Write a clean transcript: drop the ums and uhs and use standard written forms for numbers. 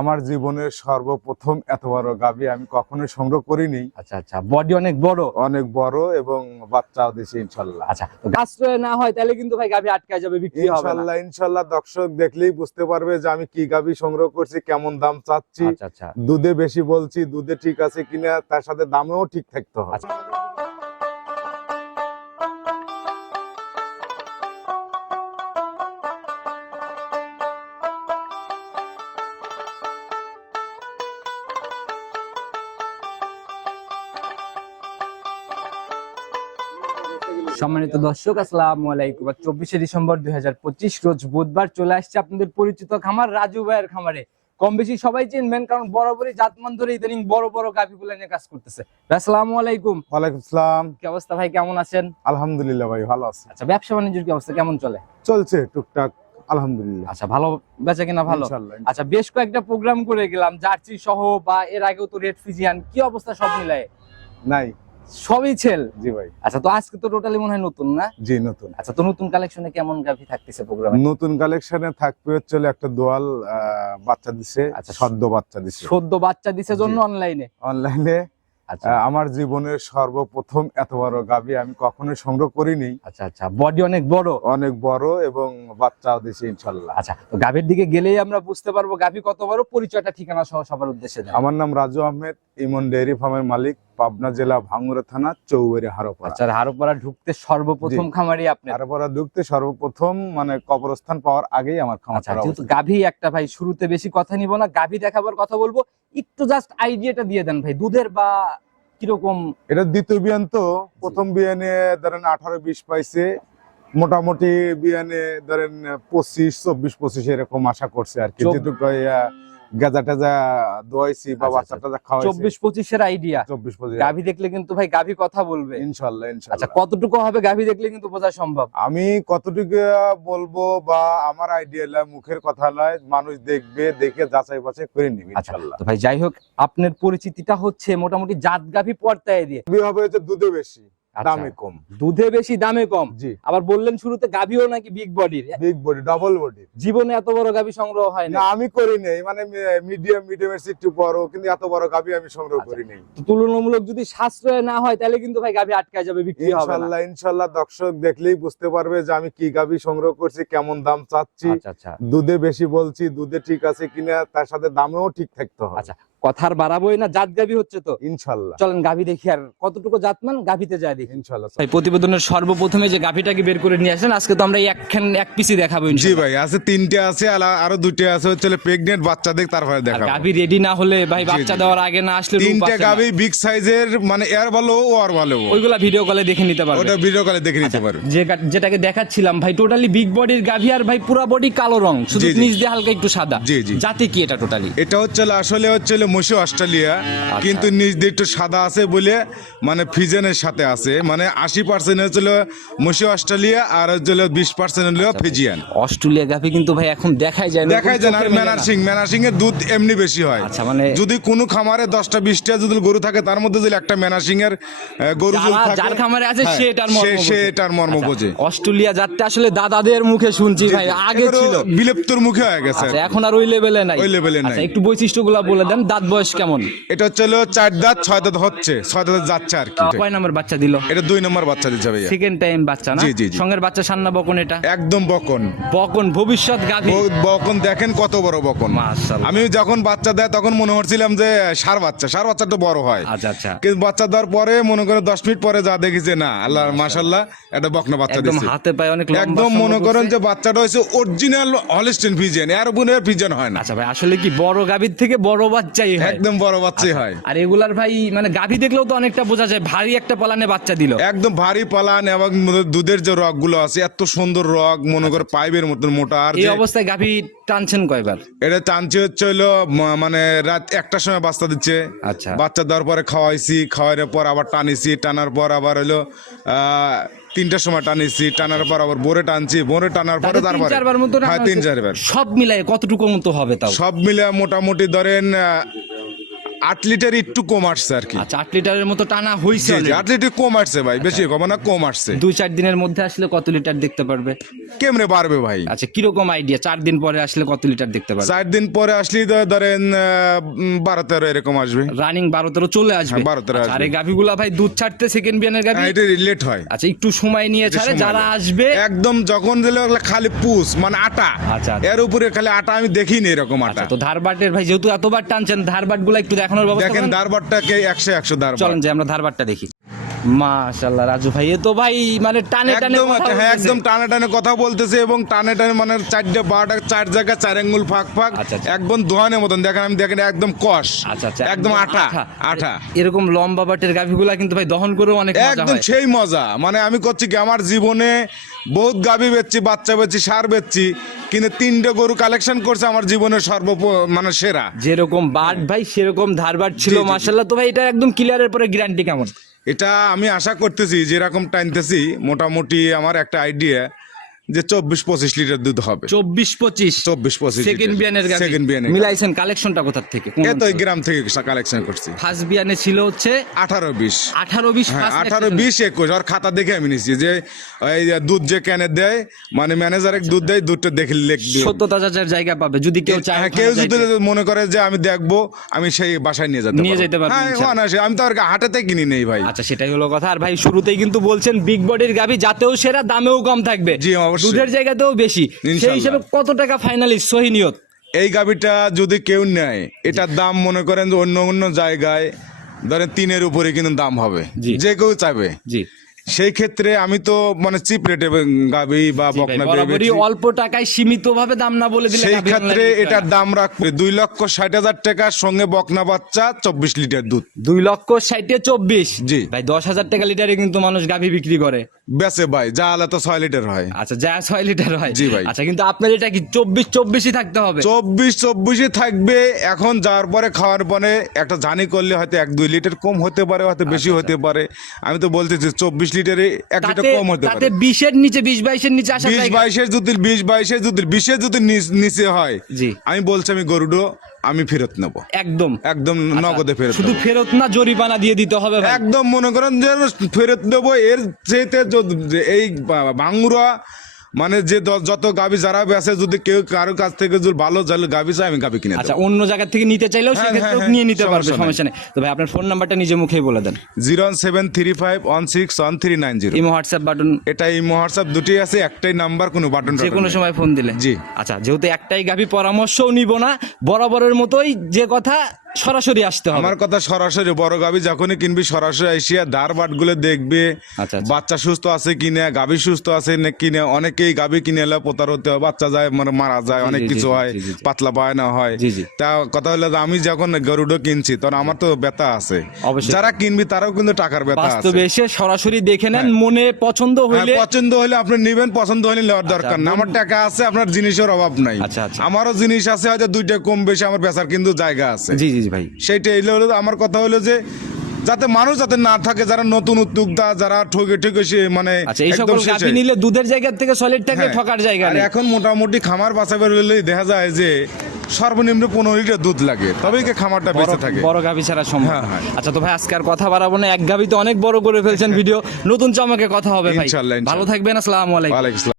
আমার জীবনের সর্বপ্রথম এত বড় গাভী আমি কখনোই সংগ্রহ করিনি। আচ্ছা আচ্ছা, বডি অনেক বড়। অনেক বড় এবং বাচ্চাও দিছে ইনশাল্লাহ। আচ্ছা, তো গাছ না হয় তাহলে কিন্তু ভাই গাভী আটকায় যাবে, বিক্রি হবে না। ইনশাল্লাহ ইনশাল্লাহ, দর্শক দেখলেই বুঝতে পারবে যে আমি কি গাভী সংগ্রহ করছি, কেমন দাম চাচ্ছি। আচ্ছা আচ্ছা, দুধে বেশি বলছি, দুধে ঠিক আছে কিনা, তার সাথে দামেও ঠিক থাকতে হবে। আচ্ছা। সম্মানিত দর্শক, আসসালামু আলাইকুম। 24শে ডিসেম্বর 2025 রোজ বুধবার চলে আসছে আপনাদের পরিচিত খামার রাজু ভাইয়ের খামারে। কম বেশি সবাই চিনবেন, কারণ বরাবরই জাতমান ধরে ইদানিং বড় বড় গাভীগুলো নিয়ে কাজ করতেছে। আসসালামু আলাইকুম। ওয়ালাইকুম আসসালাম। কি অবস্থা ভাই, কেমন আছেন? আলহামদুলিল্লাহ ভাই, ভালো আছি। আচ্ছা, ব্যবসা বাণিজ্যের কি অবস্থা, কেমন চলে? চলছে টুকটাক আলহামদুলিল্লাহ। আচ্ছা, ভালো বেচা কিনা ভালো? ইনশাআল্লাহ। আচ্ছা, বেশ কয়েকটা প্রোগ্রাম করে গেলাম, জার্সি সহ বা এর আগেও তো রেড ফিজিয়ান, কি অবস্থা সব মিলায়? নাই, সবই ছেল। জি ভাই। আচ্ছা, তো আজকে তো টোটালি মনে হয় নতুন না? জি নতুন। আচ্ছা, তো নতুন কালেকশনে কেমন গাভী থাকতেছে প্রোগ্রামে? নতুন কালেকশনে থাকবে হচ্ছে একটা দোয়াল বাচ্চা দিছে। আচ্ছা, সদ্য বাচ্চা দিছে। সদ্য বাচ্চা দিছে জন্য অনলাইনে। অনলাইনে। আচ্ছা, আমার জীবনের সর্বপ্রথম এত বড় গাভী আমি কখনোই সংগ্রহ করিনি। আচ্ছা আচ্ছা, বডি অনেক বড়। অনেক বড় এবং বাচ্চাও দিছে ইনশাল্লাহ। আচ্ছা, তো গাভীর দিকে গেলেই আমরা বুঝতে পারবো গাভী কত বড়। পরিচয়টা ঠিকানা সহ সবার উদ্দেশ্যে দেন। আমার নাম রাজু আহমেদ, ইমন ডেয়ারি ফার্মের মালিক, পাবনা জেলা ভাঙ্গুড়া থানা চৌবাড়ি হারোপাড়া। আচ্ছা, হারোপাড়া ঢুকতে সর্বপ্রথম খামারই আপনি? হারোপাড়া ঢুকতে সর্বপ্রথম মানে কবরস্থান পাওয়ার আগেই আমার খামার। আচ্ছা, যেহেতু গাভী একটা ভাই, শুরুতে বেশি কথা নিব না, গাভী দেখাবার কথা বলবো, একটু জাস্ট আইডিয়াটা দিয়ে দেন ভাই, দুধের বা কিরকম? এটা দ্বিতীয় বিয়ান, তো প্রথম বিয়ানে ধরেন 18-20 পাইছে, মোটামুটি বিয়ানে ধরেন 25-24-25 এরকম আশা করছে আর কি। যেটুকু গাজা টাজা দোয়াইছি বা বাচ্চা টাজা খাওয়াইছি, 24-25 এর আইডিয়া। 24-25 গাভী দেখলে কিন্তু ভাই গাভী কথা বলবে ইনশাআল্লাহ আচ্ছা, ইনশাআল্লাহ। কতটুকু হবে গাভী দেখলে কিন্তু বোঝা সম্ভব। আমি কতটুকু বলবো বা আমার আইডিয়া মুখের কথা নয়, মানুষ দেখবে, দেখে যাচাই বাছাই করে নিবে আচ্ছা, ইনশাআল্লাহ। তো ভাই যাই হোক, আপনার পরিচিতিটা হচ্ছে মোটামুটি জাত গাভী পর্যায়ে দিয়ে। হবে হচ্ছে দুধে বেশি, আচ্ছা, দামে কম। দুধে বেশি দামে কম। জি। আবার বললেন শুরুতে গাভীও নাকি বিগ বডির। Big body, double body. জীবনে এত বড় গাভী সংগ্রহ হয় না, না? আমি করি নাই, মানে মিডিয়ামের একটু বড়, কিন্তু এত বড় গাভী আমি সংগ্রহ করি নাই। তো তুলনামূলক যদি সাশ্রয় না হয় তাহলে কিন্তু ভাই গাভী আটকায় যাবে, বিক্রি হবে না। ইনশাআল্লাহ ইনশাআল্লাহ, দর্শক দেখলেই বুঝতে পারবে যে আমি কি গাভী সংগ্রহ করছি, কেমন দাম চাচ্ছি। আচ্ছা আচ্ছা, দুধে বেশি বলছি, দুধে ঠিক আছে কিনা, তার সাথে দামেও ঠিক থাকতে হবে। আচ্ছা, কথার বাড়াবোই না, জাত গাভী হচ্ছে তো ইনশাআল্লাহ। চলেন গাভী দেখি, আর কতটুকু জাতমান গাভীতে যায় দেখি ইনশাআল্লাহ। ভাই, প্রতিবেদনের সর্বপ্রথমে যে গাভীটাকে বের করে নিয়ে আসেন, আজকে তো আমরা এক পিসি দেখাবো জি ইনশাআল্লাহ। ভাই, আছে 3টে আছে, আরো 2টে আছে হচ্ছে প্রেগনেন্ট বাচ্চা দেখ, তারপরে দেখাবো। গাভী রেডি না হলে ভাই, বাচ্চা দেওয়ার আগে না আসলে 3টে গাভী বিগ সাইজের, মানে এর ভালো ও আর ভালো, ওইগুলা ভিডিও কলে দেখে নিতে পারবে। ওটা ভিডিও কলে দেখে নিতে পারবে। যেটাকে দেখাচ্ছিলাম ভাই, টোটালি বিগ বডির গাভী, আর ভাই পুরো বডি কালো রং, শুধু জি, জি। নিচ দিয়ে হালকা একটু সাদা। জি, জি। জাতি কি এটা টোটালি? এটা হচ্ছে আসলে মশি অস্ট্রেলিয়া, কিন্তু নিচ দিয়ে একটু সাদা আছে বলে মানে ফিজেনের সাথে আছে, মানে 80% হচ্ছিল মশি অস্ট্রেলিয়া আর হচ্ছে 20% হলো ফিজিয়ান। অস্ট্রেলিয়া গাভী কিন্তু ভাই এখন দেখাই যায় না, দেখাই যায় না। আর ম্যানারসিং এর দুধ এমনি বেশি হয়। আচ্ছা, মানে যদি কোনো খামারে 10টা-20টা যদি গরু থাকে, তার মধ্যে যদি একটা ম্যানারসিং এর গরু যদি থাকে, যার খামারে আছে হ্যাঁ, সে এটার মর্ম বোঝে। বোঝে। অস্ট্রেলিয়া জাতটা আসলে দাদাদের মুখে শুনছি ভাই, আগে ছিল, বিলুপ্তর মুখে হয়ে গেছে। আচ্ছা, এখন আর ওই লেভেলে নাই। ওই লেভেলে নাই। আচ্ছা, একটু বৈশিষ্ট্যগুলো বলে দেন, দাঁত বয়স কেমন? এটা হচ্ছে 4 দাঁত 6 দাঁত হচ্ছে, 6 দাঁত যাচ্ছে আর কি। কয় নাম্বার বাচ্চা দিল? এটা 2 নম্বর বাচ্চা দিচ্ছে ভাইয়া। সেকেন্ড টাইম বাচ্চা না? জি, জি, জি। সঙ্গের বাচ্চা সান্না বকন, এটা একদম বকন। বকন ভবিষ্যৎ গাভী। বকন দেখেন কত বড় বকন। মাশাআল্লাহ। আমি যখন বাচ্চা দেয় তখন মনে হচ্ছিলাম যে ষাঁড় বাচ্চা তো বড় হয়। আচ্ছা আচ্ছা, কিন্তু বাচ্চা দেওয়ার পরে মনে করে 10 মিনিট পরে যা দেখেছে, না আল্লাহ মাশাআল্লাহ, এটা বকনা বাচ্চা একদম দিচ্ছে। হাতে পায়ে অনেক লম্বা, একদম মনে করেন যে বাচ্চাটা হচ্ছে অরিজিনাল হলস্টেইন ফিজিয়ান, এর উপরে ফিজিয়ান হয় না। আচ্ছা ভাই, আসলে কি বড় গাভীর থেকে বড় বাচ্চাই হয়? একদম বড় বাচ্চাই হয়। আর এগুলার ভাই মানে গাভী দেখলেও তো অনেকটা বোঝা যায়, ভারী একটা পালানে বাচ্চা দিল। একদম ভারী পালান, এবং দুধের যে রগ গুলো আছে এত সুন্দর রগ, মনে করে পাইপের মতন মোটা। আর এই অবস্থায় গাভী টানছেন কয়বার? এটা টানছে হচ্ছে মানে রাত 1টার সময় বাচ্চা দিচ্ছে। আচ্ছা, বাচ্চা দেওয়ার পরে খাওয়ানোর পর আবার টানিছি, টানার পর আবার হলো 3টার সময় টানিছি, টানার পর আবার বোরে টানছি, বোরে টানার পরে তারপরে 3-4 বার মতো টানা হ্যাঁ, হয়েছে। 3-4 বার। সব মিলাই কতটুকু মতো হবে তাও? সব মিলে মোটামুটি ধরেন 8 লিটার একটু কম আসছে আর কি। আচ্ছা 8 লিটারের মতো টানা হইছে জি জি already? 8 লিটার কম আসছে ভাই, বেশি কম না, কম আসছে। 2-4 দিনের মধ্যে আসলে কত লিটার দেখতে পারবে? কেমনে পারবে ভাই? আচ্ছা কিরকম আইডিয়া 4 দিন পরে আসলে কত লিটার দেখতে পারবে? 4 দিন পরে আসলেই ধরেন 12-13 এরকম আসবে। রানিং 12-13 চলে আসবে। হ্যাঁ, 12-13 আচ্ছা, আর আসবে। এই গাভিগুলা ভাই দুধ ছাড়তে সেকেন্ড বিয়ানের গাভি? এটা লেট হয়। আচ্ছা একটু সময় নিয়ে ছাড়ে, সময় যারা লাগে। আসবে একদম যখন দিলে খালি পুষ মানে আটা, আচ্ছা, আচ্ছা। এর উপরে খালি আটা, আমি দেখিনি এরকম আটা। আচ্ছা তো ধারবাটের ভাই যেহেতু এতবার টানছেন, ধারবাট গুলা একটু দেখানোর ব্যবস্থা দেখেন করেন। দারবারটাকে 100 দারবার। চলেন যে আমরা ধারবাটটা দেখি। মাশাআল্লাহ রাজু ভাই, এ তো ভাই মানে টানে টানে একদম কথা হ্যাঁ, বলতেছে। একদম টানে টানে কথা বলতেছে এবং টানে টানে মানে 4টা 12টা 4 জায়গা 4 আঙ্গুল ফাঁক ফাঁক, আচ্ছা, আচ্ছা। একদম দোহানের মতন। দেখেন আমি দেখেন একদম কষ, আচ্ছা আচ্ছা একদম আটা আটা। এরকম লম্বা বাটের গাভিগুলা কিন্তু ভাই দহন করেও অনেক মজা একদম হয়। সেই মজা। মানে আমি করছি কি, আমার জীবনে বহুত গাভী বেচছি, বাচ্চা বেচছি, সার বেচছি, কিন্তু 3টে গরু কালেকশন করছে আমার জীবনের মানে সেরা। যেরকম বাট ভাই সেরকম ধারবাট ছিল জি, জি, জি। মাশাআল্লাহ। তো ভাই এটা একদম ক্লিয়ারের পরে গ্যারান্টি কেমন? এটা আমি আশা করতেছি যেরকম টানতেছি, মোটামুটি আমার একটা আইডিয়া যে 24-25 লিটার দুধ হবে। 24-25 24-25 সেকেন্ড বিয়ানের গাভি। সেকেন্ড বিয়ানের। মিলাইছেন কালেকশনটা কোথা থেকে? এ তো এই গ্রাম থেকে কালেকশন করছি। ফার্স্ট বিয়ানে ছিল হচ্ছে 18-20। 18-20 হ্যাঁ 18-20-21 আর খাতা দেখে আমি নিছি যে এই যে দুধ যে ক্যানে দেয়, মানে ম্যানেজার দুধ দেয়, দুধটা দেখে লিখবে। সত্যতা যাচাইয়ের জায়গা পাবে যদি কেউ চায়। হ্যাঁ, ওখানে কেউ যদি যাইতে। মনে করে যে আমি দেখবো, আমি সেই বাসায় নিয়ে যেতে পারবেন হ্যাঁ ইনশাআল্লাহ। অনায়াসে। আমি তো আর হাটেতে কিনি নেই ভাই। আচ্ছা সেটাই হলো কথা। আর ভাই শুরুতেই কিন্তু বলছেন বিগ বডির গাভি, যাতেও সেরা, দামেও কম থাকবে। জি, অবশ্যই। দুধের জায়গাতেও বেশি। সেই ইনশাআল্লাহ। হিসেবে কত টাকা ফাইনালিস্ট সহি নিয়ত? এই গাভিটা যদি কেউ নেয়, এটার দাম মনে করেন যে অন্য অন্য জায়গায় ধরেন 3-এর উপরে কিন্তু দাম হবে, জি। যে কেউ চাইবে। জি সেই ক্ষেত্রে আমি তো মানে চিপ রেটে গাভি বা জি ভাই, বকনা বরাবরই বেচি। অল্প টাকায় সীমিত ভাবে দাম না বলে দিলে সেই গাভী ক্ষেত্রে online বিক্রি হয় এটার না। দাম রাখবে 2,60,000 টাকার সঙ্গে বকনা বাচ্চা 24 লিটার দুধ 2,60,24 জি। ভাই 10,000 টাকা লিটারে কিন্তু মানুষ গাভী বিক্রি করে। বেচে ভাই, যা আলা তো 6 লিটার হয়। আচ্ছা যা 6 লিটার হয়। জি ভাই। আচ্ছা কিন্তু আপনার এটা কি 24-24ই থাকতে হবে? 24-24 থাকবে। এখন যাওয়ার পরে খাওয়ার পরে একটা জানি করলে হয়তো 1-2 লিটার কম হতে পারে, হয়তো বেশি হতে পারে। আমি তো বলতেছি 24 লিটারে 1 লিটার তাতে কম হতে তাতে পারে। 20-এর নিচে 20-22-এর নিচে আসা 20-22 যদি 20-22 যদি 20 যদি নিচে হয়, জি। আমি বলছি আমি গরুডো আমি ফেরত নেব। একদম একদম নগদে ফেরত শুধু নেব। ফেরত না, জরিমানা দিয়ে দিতে হবে ভাই। একদম মনে করেন যে ফেরত দেবো। এর চেয়েতে এই ভাঙ্গুরা মানে যে যত গাভি যারা বেচে, যদি কেউ কারো কাছ থেকে যদি ভালো গাভি চায়, আমি গাভি কিনে আচ্ছা দেবো। অন্য জায়গা থেকে নিতে চাইলেও হ্যাঁ, সেক্ষেত্রে হ্যাঁ, নিয়ে নিতে পারবে, সমস্যা নেই। সমস্যা নেই। তো ভাই আপনার ফোন নাম্বারটা নিজে মুখেই বলে দেন। 01735161390। ইমো হোয়াটসঅ্যাপ বাটন এটা এই হোয়াটসঅ্যাপ দুটোই আছে, একটাই নাম্বার, কোনো বাটন যে কোনো সময় ফোন দিলে। জি। আচ্ছা যেহেতু একটাই গাভি, পরামর্শও নিব না, বরাবরের মতোই যে কথা সরাসরি আসতে হবে। আমার কথা সরাসরি, বড় গাভি যখনই কিনবি সরাসরি আইসিয়া দার বাট গুলো দেখবে, আচ্ছা, আচ্ছা। বাচ্চা সুস্থ আছে কিনা, গাভি সুস্থ আছে না কিনা। অনেকেই গাভি কিনে এলে পোতার হতে হয়, বাচ্চা যায় মানে মারা যায়, অনেক জি, কিছু জি, হয়, জি, জি। পাতলা পায়না হয়। জি, জি। তা কথা হলো যে আমি যখন গরুডো কিনছি তখন আমার তো ব্যথা আছে। অবশ্যই। যারা কিনবি তারাও কিন্তু টাকার ব্যথা আছে। বাস্তবে এসে সরাসরি দেখে নেন, মনে পছন্দ হ্যাঁ, হইলে পছন্দ হলে আপনি নেবেন, পছন্দ হলে নেওয়ার দরকার না। আমার টাকা আছে, আপনার জিনিসের অভাব নাই। আচ্ছা, আচ্ছা। আমারও জিনিস আছে, হয়তো 2টা কম বেশি আমার বেচার কিন্তু জায়গা আছে। জি জি জি ভাই। সেইটা হলো আমার কথা হলো যে যাতে মানুষ যাতে না থাকে, যারা নতুন উদ্যোক্তা, যারা ঠকে ঠকে সে মানে আচ্ছা এই সকল একদম শেষে। গাভি নিলে দুধের জায়গা থেকে সলিড থাকে, হ্যাঁ। ঠকার জায়গা আর নেই। এখন মোটামুটি খামার বাঁচাবার হলে দেখা যায় যে সর্বনিম্ন 15 লিটার দুধ লাগে, তবেই কি খামারটা বেঁচে থাকে। বড় গাভি ছাড়া সম্ভব হ্যাঁ, না। হ্যাঁ। আচ্ছা তো ভাই আজকে আর কথা বাড়াবো না, এক গাভি তো অনেক বড় করে ফেলছেন ভিডিও, নতুন চমকে কথা হবে ভাই। ইনশাআল্লাহ, ইনশাআল্লাহ। ভালো থাকবেন, আসসালামু আলাইকুম। ওয়ালাইকুম আসসালাম।